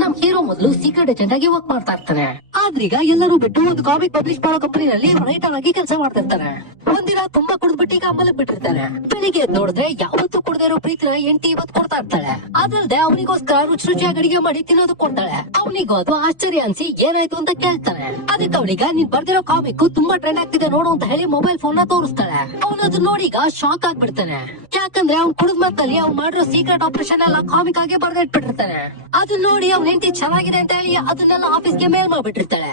ನಮ್ ಹೀರೋ ಮೊದಲು secret agent ಆಗಿ ವರ್ಕ್ ಮಾಡ್ತಾ ಇರ್ತಾನೆ. ಆದ್ರೀಗ ಎಲ್ಲರೂ ಬಿಟ್ಟು ಒಂದು ಕಾಮಿಕ್ ಪಬ್ಲಿಷ್ ಮಾಡೋ ಕಂಪನಿನಲ್ಲಿ ರೈಟರ್ ಆಗಿ ಕೆಲಸ ಮಾಡ್ತಿರ್ತಾನೆ. ಒಂದಿನ ತುಂಬಾ ಕುಡಿದ್ಬಿಟ್ಟು ಈಗ ಮಲಗ್ ಬಿಟ್ಟಿರ್ತಾನೆ. ಬೆಳಿಗ್ಗೆ ಎದ್ದು ನೋಡಿದ್ರೆ ಯಾವತ್ತೂ ಕುಡ್ದೇ ಇರೋ ಪ್ರೀತಿನ ಹೆಂಡತಿ ಇವತ್ತು ಕೊಡ್ತಾ ಇರ್ತಾಳೆ. ಅದಲ್ದೆ ಅವನಿಗೋಸ್ಕರ ರುಚಿ ರುಚಿಯಾಗಿ ಅಡಿಗೆ ಮಾಡಿ ತಿನ್ನೋದು ಕೊಡ್ತಾಳೆ. ಅವನಿಗೂ ಅದು ಆಶ್ಚರ್ಯ ಅನ್ಸಿ ಏನಾಯ್ತು ಅಂತ ಕೇಳ್ತಾನೆ. ಅದಕ್ಕೆ ಅವಳಿಗ ನೀನ್ ಬರ್ದಿರೋ ಕಾಮಿಕ್ ತುಂಬಾ ಟ್ರೆಂಡ್ ಆಗ್ತಿದೆ ನೋಡು ಅಂತ ಹೇಳಿ ಮೊಬೈಲ್ ಫೋನ್ ನ ತೋರಿಸ್ತಾಳೆ. ಅವನದು ನೋಡಿ ಈಗ ಶಾಕ್ ಆಗ್ಬಿಡ್ತಾನೆ. ಯಾಕಂದ್ರೆ ಅವ್ನ್ ಕುಡಿದ್ ಮತ್ತಲ್ಲಿ ಅವ್ನ್ ಮಾಡಿರೋ ಸೀಕ್ರೆಟ್ ಆಪರೇಷನ್ ಎಲ್ಲ ಕಾಮಿಕ್ ಆಗಿ ಬರ್ದಿಟ್ಬಿಟ್ಟಿರ್ತಾನೆ. ಅದನ್ನ ನೋಡಿ ಅವ್ನ ಹೆಂಡತಿ ಚೆನ್ನಾಗಿದೆ ಅಂತ ಹೇಳಿ ಅದನ್ನೆಲ್ಲ ಆಫೀಸ್ಗೆ ಮೇಲ್ ಮಾಡ್ಬಿಟ್ಟಿರ್ತಾಳೆ.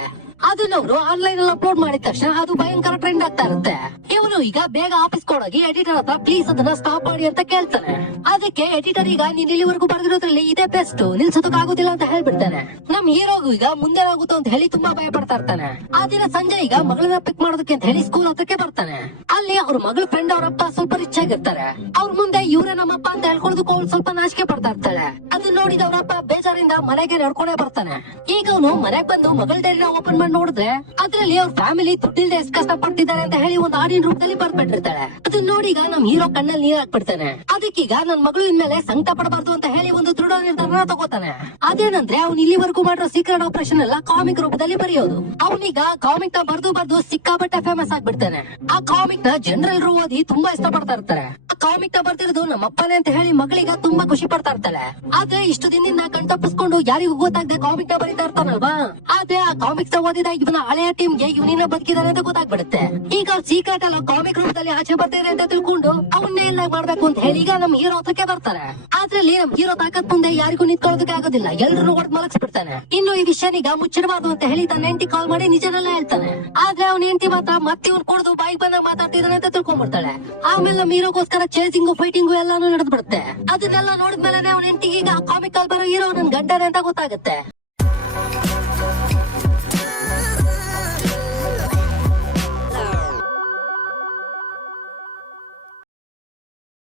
ಅದನ್ನ ಅವರು ಆನ್ಲೈನ್ ಅಲ್ಲಿ ಅಪ್ಲೋಡ್ ಮಾಡಿದ ತಕ್ಷಣ ಅದು ಭಯಂಕರ ಟ್ರೆಂಡ್ ಆಗ್ತಾ ಇರುತ್ತೆ. ಇವನು ಈಗ ಬೇಗ ಆಫೀಸ್ ಕೊಡೋಗಿ ಎಡಿಟರ್ ಹತ್ರ ಪ್ಲೀಸ್ ಅದನ್ನ ಸ್ಟಾಪ್ ಮಾಡಿ ಅಂತ ಕೇಳ್ತಾನೆ. ಅದಕ್ಕೆ ಎಡಿಟರ್ ಈಗ ನೀನ್ ಇಲ್ಲಿವರೆಗೂ ಬರೆದಿರೋದ್ರಲ್ಲಿ ಇದೇ ಬೆಸ್ಟ್, ನಿಲ್ಸೋದಕ್ಕಾಗೋದಿಲ್ಲ ಅಂತ ಹೇಳ್ಬಿಡ್ತಾನೆ. ನಮ್ ಹೀರೋಗೂ ಈಗ ಮುಂದೆ ಆಗುತ್ತೋ ಅಂತ ಹೇಳಿ ತುಂಬಾ ಭಯ ಪಡ್ತಾ ಇರ್ತಾನೆ. ಆ ದಿನ ಸಂಜೆ ಈಗ ಮಗಳನ್ನ ಪಿಕ್ ಮಾಡೋದಕ್ಕೆ ಅಂತ ಹೇಳಿ ಸ್ಕೂಲ್ ಹತ್ರಕ್ಕೆ ಬರ್ತಾನೆ. ಅಲ್ಲಿ ಅವ್ರ ಮಗಳ ಫ್ರೆಂಡ್ ಅವರಪ್ಪ ಸ್ವಲ್ಪ ರಿಚ್ ಆಗಿರ್ತಾರೆ. ಅವ್ರ ಮುಂದೆ ಇವ್ರೆ ನಮ್ಮಪ್ಪ ಅಂತ ಹೇಳ್ಕೊಳ್ಳೋದಕ್ಕೂ ಅವ್ಳು ಸ್ವಲ್ಪ ನಾಚಿಕೆ ಪಡ್ತಾ ಇರ್ತಾಳೆ. ಅದನ್ನ ನೋಡಿದ ಅವರಪ್ಪ ಬೇಜಾರಿಂದ ಮನೆಗೆ ನಡ್ಕೊಂಡೇ ಬರ್ತಾನೆ. ಈಗ ಅವನು ಮನೆಗ್ ಬಂದು ಮಗಳ ಡೈರಿನ ಓಪನ್ ಮಾಡಿ ನೋಡಿದ್ರೆ ಅದ್ರಲ್ಲಿ ಅವ್ರ ಫ್ಯಾಮಿಲಿ ದುಡ್ಡಿಲ್ದೆ ಎಷ್ಟು ಕಷ್ಟ ಪಡ್ತಿದ್ದಾರೆ ಅಂತ ಹೇಳಿ ಒಂದು ಹಾಡಿನ ರೂಪದಲ್ಲಿ ಬರ್ಬಿಟ್ಟಿರ್ತಾಳೆ. ಅದನ್ನ ನೋಡಿ ಈಗ ನಮ್ ಹೀರೋ ಕಣ್ಣಲ್ಲಿ ನೀರ್ ಹಾಕ್ಬಿಡ್ತಾನೆ. ಅದಕ್ಕೀಗ ನನ್ ಮಗಳು ಇನ್ಮೇಲೆ ಸಂಕಟ ಪಡಬಾರ್ದು ಅಂತ ಹೇಳಿ ಒಂದು ದೃಢ ನಿರ್ಧಾರ ತಗೋತಾನೆ. ಅದೇನಂದ್ರೆ ಅವ್ನು ಇಲ್ಲಿವರೆಗೂ ಮಾಡಿರೋ ಸೀಕ್ರೆಟ್ ಆಪರೇಷನ್ ಎಲ್ಲ ಕಾಮಿಕ್ ರೂಪದಲ್ಲಿ ಬರೆಯೋದು. ಅವನೀಗ ಕಾಮಿಕ್ ನ ಬರ್ದು ಸಿಕ್ಕಾಪಟ್ಟೆ ಫೇಮಸ್ ಆಗ್ಬಿಡ್ತಾನೆ. ಆ ಕಾಮಿಕ್ ನ ಜನರೆಲ್ಲರೂ ಓದಿ ತುಂಬಾ ಇಷ್ಟ ಪಡ್ತಾ ಇರ್ತಾರೆ. ಆ ಕಾಮಿಕ್ ನ ಬರ್ತಿರೋದು ನಮ್ಮ ಅಪ್ಪನೇ ಅಂತ ಹೇಳಿ ಮಗಳಿಗೆ ತುಂಬಾ ಖುಷಿ ಪಡ್ತಾ ಇರ್ತಾಳೆ. ಆದ್ರೆ ಇಷ್ಟು ದಿನದಿಂದ ಕಣ್ತಪ್ಪಿಸ್ಕೊಂಡು ಯಾರಿಗೂ ಗೊತ್ತಾಗದೆ ಕಾಮಿಕ್ ನ ಬರೀತಾ ಇರ್ತಾನಲ್ವಾ. ಆದ್ರೆ ಆ ಕಾಮಿಕ್ಸ್ ಓದಿದ ಇವನ ಹಳೆಯ ಟೀಮ್ಗೆ ಇವನಿನ ಬದುಕಿದಾನೆ ಅಂತ ಗೊತ್ತಾಗ್ಬಿಡುತ್ತೆ. ಈಗ ಸೀಕ್ರೆಟ್ ಎಲ್ಲ ಕಾಮಿಕ್ ರೂಪದಲ್ಲಿ ಆಚೆ ಬರ್ತಿದೆ ಅಂತ ತಿಳ್ಕೊಂಡು ಅವನ್ನೇ ಎಲ್ಲ ಮಾಡ್ಬೇಕು ಅಂತ ಹೇಳಿ ಈಗ ನಮ್ ಹೀರೋ ಹತ್ರಕ್ಕೆ ಬರ್ತಾರೆ. ಅದ್ರಲ್ಲಿ ನಮ್ ಹೀರೋ ತಾಕತ್ ಮುಂದೆ ಯಾರಿಗೂ ನಿಂತ್ಕೊಳ್ಳೋದಕ್ಕೆ ಆಗೋದಿಲ್ಲ, ಎಲ್ರು ಹೊಡೆದ್ ಮಲಗಿಸ್ಬಿಡ್ತಾನೆ. ಇನ್ನು ಈ ವಿಷಯನೀಗ ಮುಚ್ಚಿಡಬಾರ್ದು ಅಂತ ಹೇಳಿ ತನ್ನ ಹೆಂಡತಿ ಕಾಲ್ ಮಾಡಿ ನಿಜನೆಲ್ಲ ಹೇಳ್ತಾನೆ. ಆದ್ರೆ ಅವನ ಹೆಂಡತಿ ಮಾತ್ರ ಮತ್ತೆ ಇವ್ನು ಕುಡಿದು ಬಾಯಿಗೆ ಬಂದಾಗ ಮಾತಾಡ್ತಿದ್ದಾನೆ ಅಂತ ತಿಳ್ಕೊಂಡ್ಬಿಡ್ತಾಳೆ. ಆಮೇಲೆ ನಮ್ ಹೀರೋಗೋಸ್ಕರ ಚೇಸಿಂಗು ಫೈಟಿಂಗು ಎಲ್ಲಾನು ನಡೆದ್ಬಿಡುತ್ತೆ. ಅದನ್ನೆಲ್ಲ ನೋಡಿದ್ಮೇಲೆ ಅವನ ಹೆಂಡತಿಗೆ ಈಗ ಕಾಮಿಕ್ ಅಲ್ಲಿ ಬರೋ ಹೀರೋ ನನ್ ಗಂಡನೇ ಅಂತ ಗೊತ್ತಾಗುತ್ತೆ.